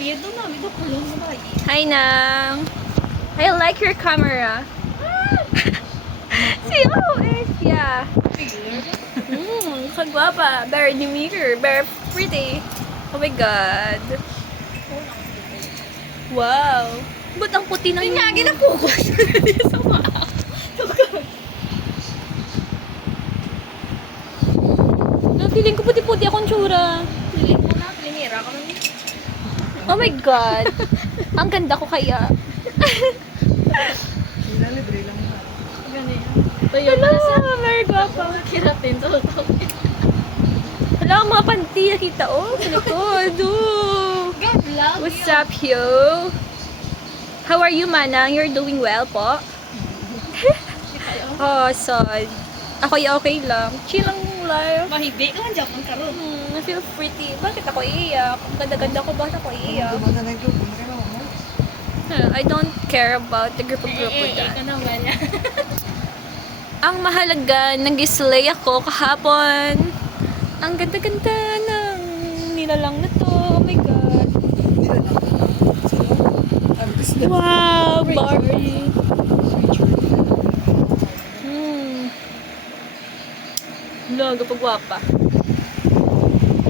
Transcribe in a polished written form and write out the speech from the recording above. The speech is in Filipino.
Iya doon namin ito kulong mo na. Hi, Nang. I like your camera. Si yeah. Kagwapa. Very demure. Very pretty. Oh my God. Wow. Ba't ang puti ng... Pinyagi na focus. Sama ako. Feeling ko puti-puti akong tsura. Piling mo na, pilingira ka naman. Oh my God. Ang ganda ko kaya. Libre lang na. Ganyan. Hello, very guwapa. Kiratin sa utok. Wala akong mga panty nakita, oh. Sa likod, oh. God vlog. What's up, yo? How are you, Manang? You're doing well po? Oh, sad. Ako okay lang. Chill lang life. Mahibi ka man dyan ang karoon. I feel pretty. Bakit ako iiyak? Ang ganda-ganda ko, bakit ako iiyak? Gumana na yung group. Ano mo? I don't care about the grupo-grupo dyan. Ka naman yan. Ang mahalaga, nag-slay ako kahapon. Ang ganda-ganda ng nilalang na to. Oh my God. Hindi na lang. Sino? Wow, Barbie. Logo, pagwapa.